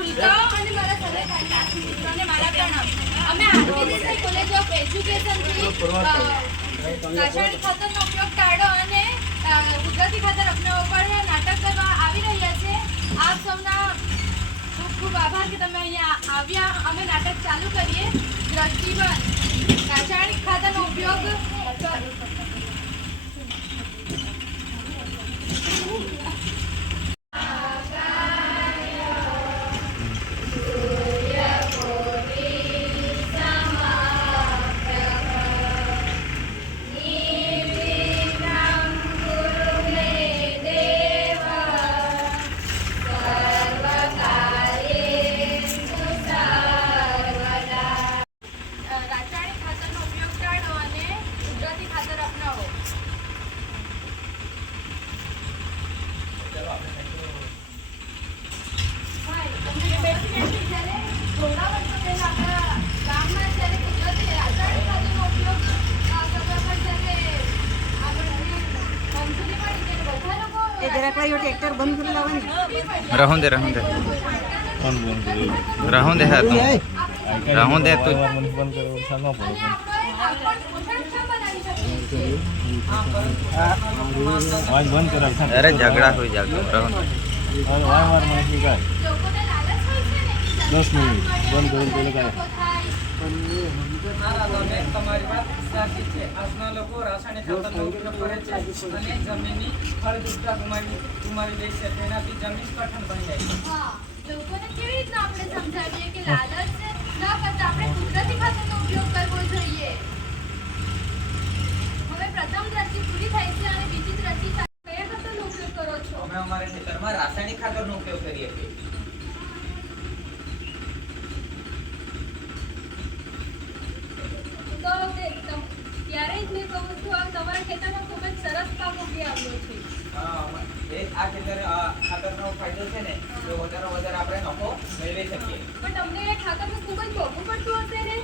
ભૂલકાઓ અને મારા સહપાઠી મિત્રોને મારા પ્રણામ. અમે આરતી કોલેજ ઓફ એજ્યુકેશનથી, રાસાયણિક ખાતરનો ઉપયોગ ટાળો અને કુદરતી ખાતર અપનાવવો પર નાટક કરવા આવી રહ્યા છે. આપ સૌના ખૂબ ખૂબ આભાર કે તમે અહીંયા આવ્યા. અમે નાટક ચાલુ કરીએ. દ્રષ્ટિબંધ રાસાયણિક ખાતરનો ઉપયોગ रहूँ दे रहूँ दे। रहूँ दे है तुम रहूँ दे तू। अरे झगड़ा हुई जागो रहूँ दस मिनट बंद करो તમે તમારી વાત સાચી છે. આજના લોકો રાસાયણિક ખાતરનો ઉપયોગ કરે છે અને જમીનની ફળદ્રુપતા ગુમાવી ગુમાવી દે છે. તેનાથી જમીન કઠણ બની જાય છે. લોકોને કેવી રીતના આપણે સમજાવીએ કે લાલચ ન કરતા આપણે કુદરતી ખાતરનો ઉપયોગ કરવો જોઈએ હવે પ્રથમ દ્રષ્ટિ પૂરી થાય છે અને બીજી દ્રષ્ટિ ચાલુ. કયા ખાતરનો ઉપયોગ કરો છો અમે અમારા ખેતરમાં રાસાયણિક ખાતરનો ઉપયોગ કરીએ છીએ તો તે તમ- ત્યારે જ મેં કહું છું આ તમારા ખેતરમાં ખૂબ જ સરસ પાક ઉગી આવ્યો છે અ, એ આ ખેતર અ, ખાતરનો ફાયદો છે ને તો વધારે વધારે આપણે નફો મેળવી શકીએ પણ તમને એ ખાતરનું ખૂબ જ મોંઘું પડતું હશે ને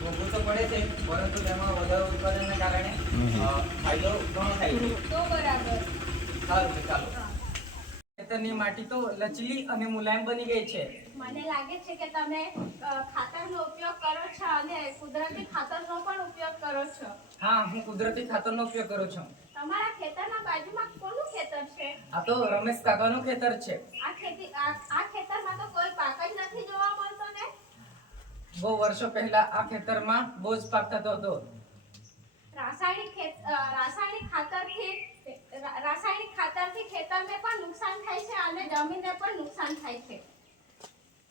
મોંઘું તો પડે છે પરંતુ તેમાં વધારે ઉત્પાદનને કારણે ફાયદો ઘણો થાય છે. તો બરાબર. સારું છે ચાલો. ખેતરની માટી તો લચીલી અને મુલાયમ બની ગઈ છે. મને લાગે છે કે તમે અ, ખાતરનો ઉપયોગ કરો છો અને કુદરતી ખાતરનો પણ ઉપયોગ કરો છો. હા હું કુદરતી ખાતરનો ઉપયોગ કરું છું. તમારા ખેતરના બાજુમાં કોનું ખેતર છે? આ તો રમેશ કાકાનું ખેતર છે. આ ખેતી આ ખેતરમાં તો કોઈ પાક જ નથી જોવા મળતો ને બહુ વર્ષો પહેલા આ ખેતરમાં બહુ જ પાક થતો હતો રાસાયણિક રાસાયણિક ખાતરથી રાસાયણિક ખાતરથી ખેતરને પણ નુકસાન થાય છે અને જમીનને પણ નુકસાન થાય છે.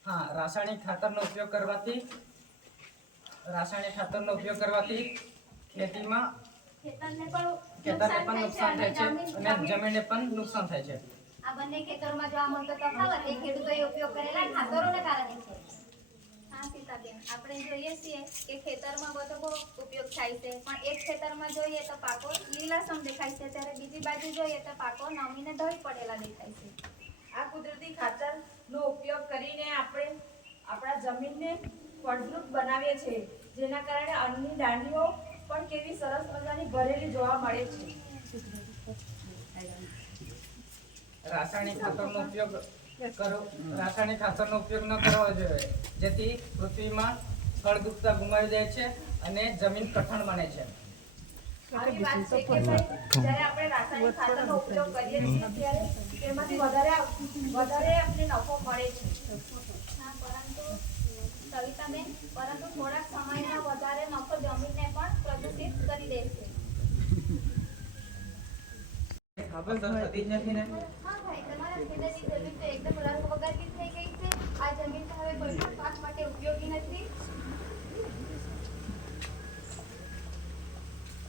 હા રાસાયણિક ખાતરનો ઉપયોગ કરવાથી રાસાયણિક ખાતરનો ઉપયોગ કરવાથી ખેતીમાં ખેતરને પણ ખેતરને પણ નુકસાન થાય છે અને જમીન- જમીનને પણ નુકસાન થાય છે. આ બંને ખેતરોમાં જોવા મળતો તફાવત એ ખેડૂતોએ ઉપયોગ કરેલા ખાતરોને કારણે છે. હા સીતાબેન. આપણે જોઈએ છીએ કે ખેતરમાં બધો બહુ ઉપયોગ થાય છે. પણ એક ખેતરમાં જોઈએ તો પાકો લીલાસમ દેખાય છે. ત્યારે બીજી બાજુ જોઈએ તો પાકો નમીને ઢળી પડેલા દેખાય છે. આ કુદરતી ખાતરનો ઉપયોગ કરીને આપણે આપણા જમીનને ફળદ્રુપ બનાવીએ છીએ જેના કારણે અન્નની દાંડીઓ પણ કેવી સરસ મજાની ભરેલી જોવા મળે છે. રાસાયણિક ખાતરનો ઉપયોગ કરો. રાસાયણિક ખાતરનો ઉપયોગ ન કરવો જોઈએ. જેથી પૃથ્વીમાં ફળદ્રુપતા ગુમાવી જાય છે અને જમીન કઠણ બને છે. આવી વાત છે કે ભાઈ જ્યારે આપણે રાસાયણિક ખાતરનો ઉપયોગ કરીએ છીએ ત્યારે તેમાંથી વધારે વધારે આપણે નફો મળે છે. પરંતુ સવિતાબેન પરંતુ થોડાક વધારે નફો જમીનને પણ પ્રદૂષિત કરી દે છે. ખબર તો થતી જ નથી ને?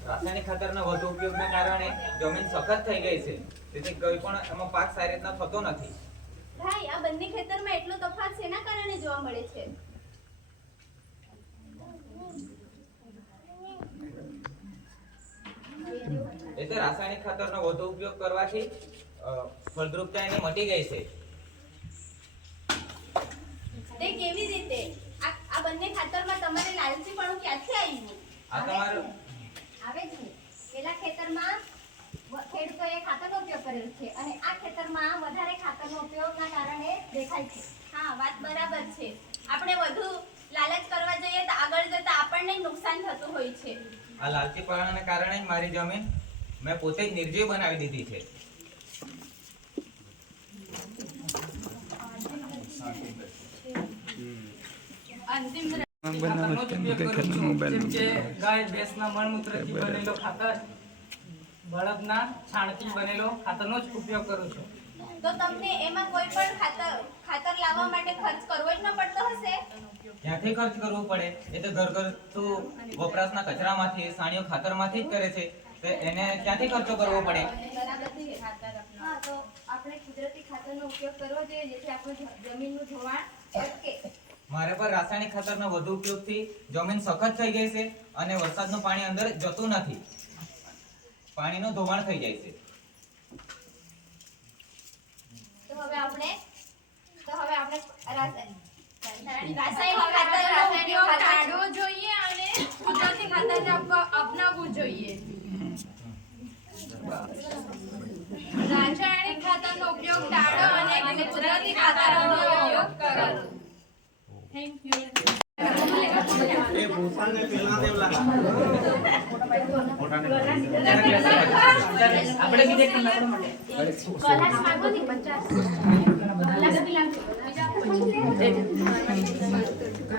રાસાયણિક ખાતરના વધુ ઉપયોગના કારણે જમીન સખત થઈ ગઈ છે. તેથી કોઈ પણ એમાં પાક સારી રીતના થતો નથી. ભાઈ આ બંને ખેતરમાં એટલો તફાવત શેના કારણે જોવા મળે છે. એ તો રાસાયણિક ખાતરનો વધુ ઉપયોગ કરવાથી ફળદ્રુપતા એની મટી ગઈ છે. તે કેવી રીતે? આ આ બંને ખાતરમાં તમારે લાલચીપણું ક્યાંથી આવ્યું? આ તમારું આવે છે. પેલા ખેતરમાં ખેડૂતોએ ખાતરનો ઉપયોગ કરેલ છે અને આ ખેતરમાં વધારે ખાતરનો ઉપયોગના કારણે દેખાય છે. હા વાત બરાબર છે. આપણે વધુ લાલચ કરવા જઈએ તો આગળ જતા આપણને નુકસાન થતું હોય છે. આ લાલચીપણાને કારણે જ મારી જમીન મેં પોતે જ નિર્જીવ બનાવી દીધી છે. ખાતરનો જ ઉપયોગ કરું છું જેમ કે ગાય ભેંસના મળમૂત્રથી બનેલો ખાતર બળદના છાણથી બનેલો ખાતરનો જ ઉપયોગ કરું છું. તો તમને એમાં કોઈ પણ ખાતર ખાતર લાવવા માટે ખર્ચ કરવો જ ન પડતો હશે? ક્યાંથી ખર્ચ કરવો પડે? એ તો ઘર વપરાશના કચરામાંથી સાણીઓ ખાતરમાંથી જ કરે છે. તો એને ક્યાંથી ખર્ચો કરવો પડે? હા તો આપણે કુદરતી ખાતરનો ઉપયોગ કરવો જોઈએ જેથી આપણું જમીનનું ધોવાણ અટકે. મારે પર રાસાયણિક ખાતરનો વધુ ઉપયોગથી જમીન સખત થઈ ગઈ છે અને વરસાદનું પાણી અંદર જતું નથી. પાણીનું ધોવાણ થઈ જાય છે. તો હવે આપણે તો હવે આપણે રાસાયણિક રાસાયણિક ઉપયોગ ટાળવો ટાળવો જોઈએ અને કુદરતી ખાતરને અપનાવવું જોઈએ. રાસાયણિક ખાતરનો ઉપયોગ ટાળો અને કુદરતી ખાતરનો ઉપયોગ કરો. થેન્ક યુ આપણે બી દેખ કલાસ માંગો ને પચાસ કલાસ બી લાવજો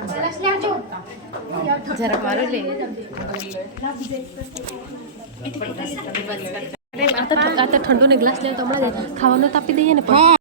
કલાસ લાવજો આ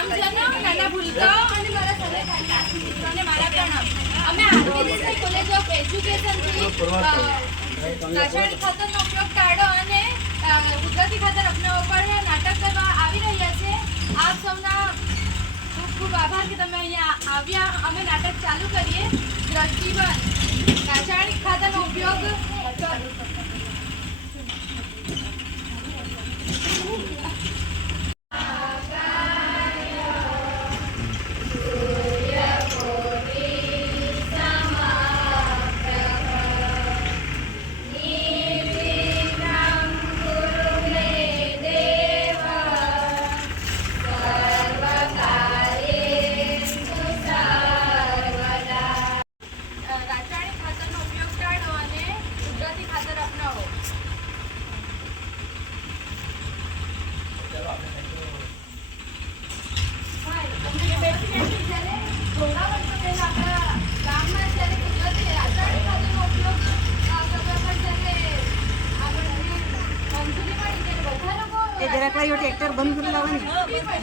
રામજનો નાના ભૂલકાઓ અને મારા સર્વે મિત્રોને મારા પ્રણામ અમે આરતી કોલેજ ઓફ એજ્યુકેશનથી રાસાયણિક ખાતરનો ઉપયોગ ટાળો અને કુદરતી ખાતર અપનાવવા પર નાટક કરવા આવી રહ્યા છે. આપ સૌના ખૂબ ખૂબ આભાર કે તમે અહીંયા આવ્યા. અમે નાટક ચાલુ કરીએ. રાસાયણિક ખાતરનો ઉપયોગ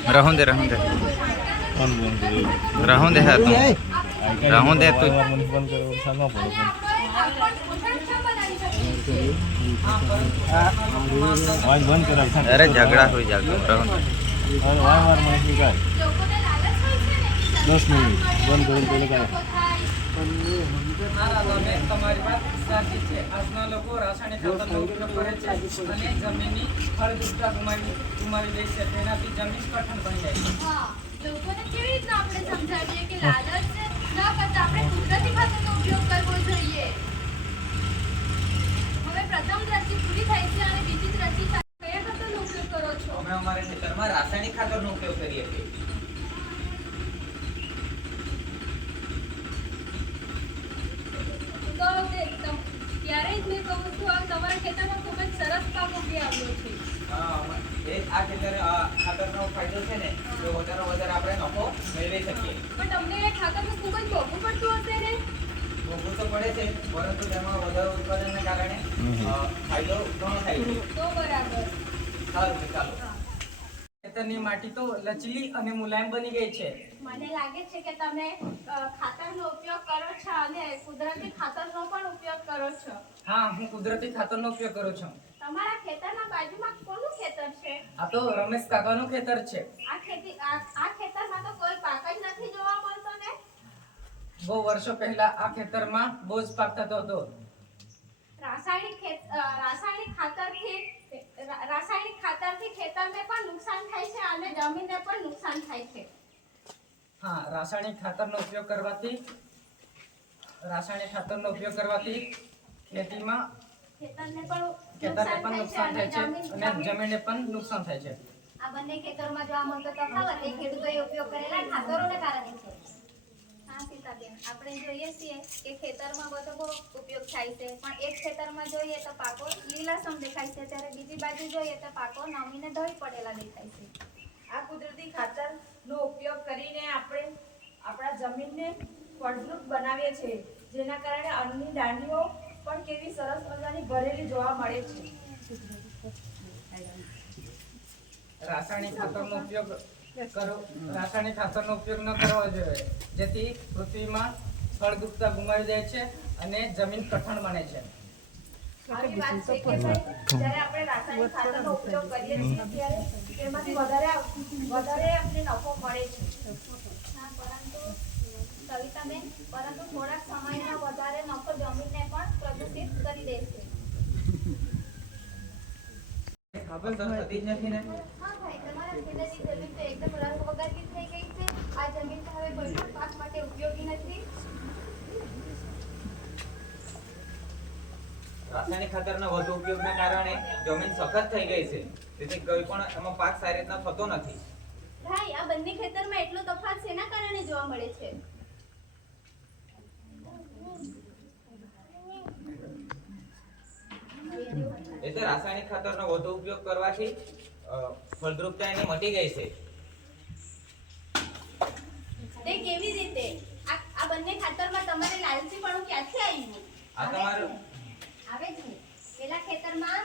લાવવાની રહું દે રહું દે કોણ બંધ કર્યું રહું દે હા તું રહું દે તું મને બંધ કર્યો मिनट बंद પડે તમારી વાત સાચી છે. આજના લોકો રાસાયણિક ખાતરનો ઉપયોગ કરે છે અને જમીનની ફળદ્રુપતા ગુમાવી ગુમાવી દે છે. તેનાથી જમીન કઠણ બની જાય છે. લોકોને કેવી રીતના આપણે સમજાવીએ કે લાલચ ન કરતા આપણે કુદરતી ખાતરનો ઉપયોગ કરવો જોઈએ? હવે પ્રથમ દ્રષ્ટિ પૂરી થાય છે અને બીજી દ્રષ્ટિ કયા ખાતરનો ઉપયોગ કરો છો? અમે અમારા ખેતરમાં રાસાયણિક ખાતરનો ઉપયોગ કરીએ છીએ તો તે તમ- ત્યારે જ મેં કહું છું આ તમારા ખેતરમાં ખૂબ જ સરસ પાક ઉગી આવ્યો છે હા, એ જ આ ખેતર ખાતરનો ફાયદો છે ને તો વધારે વધારે આપણે નફો મેળવી શકીએ. પણ તમને ખાતરનું ખૂબ જ મોંઘું પડતું હશે ને? મોંઘું તો પડે છે પરંતુ તેમાં વધારે ઉત્પાદનને કારણે ફાયદો ઘણો થાય છે. તો બરાબર. સારું ચાલો. ખેતરની માટી તો લચલી અને મુલાયમ બની ગઈ છે. મને લાગે છે કે તમે ખાતર ખાતરનો ઉપયોગ કરો છો અને કુદરતી ખાતરનો પણ ઉપયોગ કરો છો. હા હું કુદરતી ખાતરનો ઉપયોગ કરું છું. તમારા ખેતરના બાજુમાં કોનું ખેતર છે? આ તો રમેશ કાકાનું ખેતર છે. આ ખેતી આ ખેતરમાં તો કોઈ પાક જ નથી જોવા મળતો ને? બહુ વર્ષો પહેલા આ ખેતરમાં બહુ જ પાક થતો હતો. રાસાયણિક ખેત રાસાયણિક ખાતરથી રાસાયણિક ખાતરથી ખેતરને પણ નુકસાન થાય છે અને જમીનને પણ નુકસાન થાય છે. હા રાસાયણિક ખાતરનો ઉપયોગ કરવાથી રાસાયણિક ખાતરનો ઉપયોગ કરવાથી ખેતીમાં ખેતરને પણ ખેતરને પણ નુકસાન થાય છે અને જમીનને પણ નુકસાન થાય છે. આ બંને ખેતરમાં જોવા મળતો તફાવત એ ખેડૂતોએ ઉપયોગ કરેલા ખાતરોને કારણે છે. હા સીતાબેન આપણે જોઈએ છીએ કે ખેતરમાં બધો બહુ ઉપયોગ થાય છે પણ એક ખેતરમાં જોઈએ તો પાકો લીલાસમ દેખાય છે ત્યારે બીજી બાજુ જોઈએ તો પાકો નમીને ધોઈ પડેલા દેખાય છે. આ કુદરતી ખાતરનો ઉપયોગ કરીને આપણે આપણા જમીનને ફળદ્રુપ બનાવીએ છીએ જેના કારણે અન્નની દાંડીઓ પણ કેવી સરસ ભરેલી જોવા મળે છે. રાસાયણિક ખાતરનો ઉપયોગ કરો રાસાયણિક ખાતરનો ઉપયોગ ન કરવો જોઈએ. જેથી પૃથ્વીમાં ફળદ્રુપતા ગુમાવી જાય છે અને જમીન કઠણ બને છે. જ્યારે આપણે રાસાયણિક ખાતરનો ઉપયોગ કરીએ છીએ ત્યારે તેમાંથી વધારે વધારે અમને નફો મળે છે. પરંતુ સવિતાબેન પરંતુ થોડાક સમયમાં વધારે નફો જમીનને પણ પ્રદૂષિત કરી દેશે તો થતી જ નથી ને. હા ભાઈ તમારા ખેતરની જમીન તો એકદમ રંગ વગરની થઈ ગઈ છે. આ જમીન તો હવે કોઈ પણ પાક માટે ઉપયોગી નથી. રાસાયણિક ખાતરના વધુ ઉપયોગના કારણે જમીન સખત થઈ ગઈ છે. તેથી કોઈ પણ એમાં પાક સારી રીતના થતો નથી. ભાઈ આ બંને ખેતરમાં એટલો તફાત શેના કારણે જોવા મળે છે? રાસાયણિક ખાતરનો વધુ ઉપયોગ કરવાથી ફળદ્રુપતા એની મટી ગઈ છે. તે કેવી રીતે? આ આ બંને ખાતરમાં તમારે લાલચીપણું ક્યાંથી આવ્યું? આ તમારું આવે છે. પેલા ખેતરમાં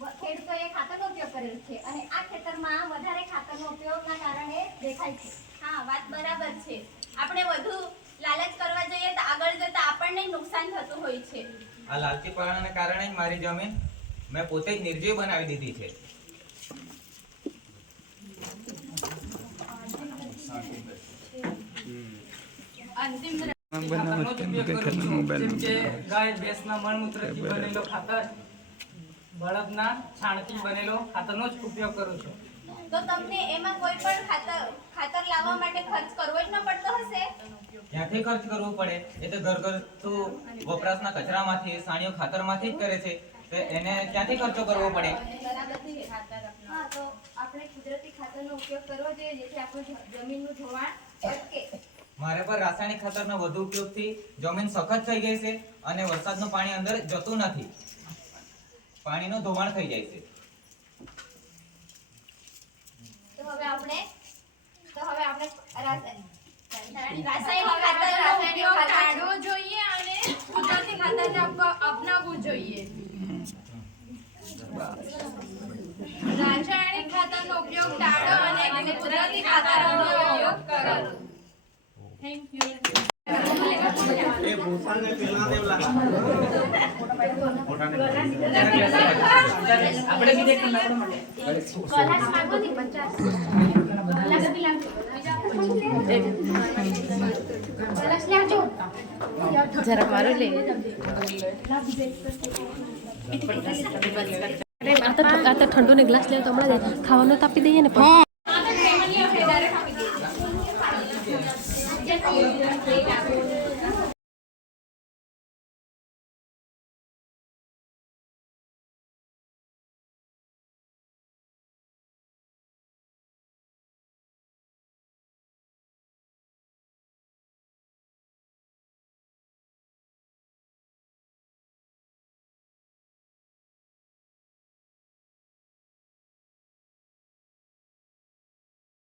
વ- ખેડૂતોએ ખાતરનો ઉપયોગ કરેલો છે અને આ ખેતરમાં વધારે ખાતરનો ઉપયોગના કારણે દેખાય છે. હા વાત બરાબર છે. આપણે વધુ લાલચ કરવા જઈએ તો આગળ જતા આપણને નુકસાન થતું હોય છે. આ લાલચીપણાને કારણે જ મારી જમીન મેં પોતે જ નિર્જીવ બનાવી દીધી છે. બળદના છાણથી બનેલો ખાતરનો જ ઉપયોગ કરું છું. તો તમને એમાં કોઈ પણ ખાતર ખાતર લાવવા માટે ખર્ચ કરવો જ ન પડતો હશે? ક્યાંથી ખર્ચ કરવો પડે? એ તો ઘર તો વપરાશના કચરામાંથી સાણીઓ ખાતરમાંથી જ કરે છે. તો એને ક્યાંથી ખર્ચો કરવો પડે? હા તો આપણે કુદરતી ખાતરનો ઉપયોગ કરવો જોઈએ જેથી આપણું જમીનનું ધોવાણ અટકે. મારે પર રાસાયણિક ખાતરના વધુ ઉપયોગથી જમીન સખત થઈ ગઈ છે અને વરસાદનું પાણી અંદર જતું નથી. પાણીનું ધોવાણ થઈ જાય છે. તો હવે આપણે તો હવે આપણે રાસાયણિક રાસાયણિક ખાતરનો ઉપયોગ ટાળવો જોઈએ અને કુદરતી ખાતરને અપનાવવું જોઈએ. રાસાયણિક ખાતરનો ઉપયોગ ટાળો અને કુદરતી ખાતરનો ઉપયોગ કરો થેન્ક યુ આપણે બી દેખ કલાસ માંગો ને 50 કલાસ બી લાવજો કલાસ લાવજો જરાક મારું લે આ તો આ તો ઠંડુ ને ગ્લાસ લેવું તો હમણાં ખાવાનું તો આપી દઈએ ને પણ.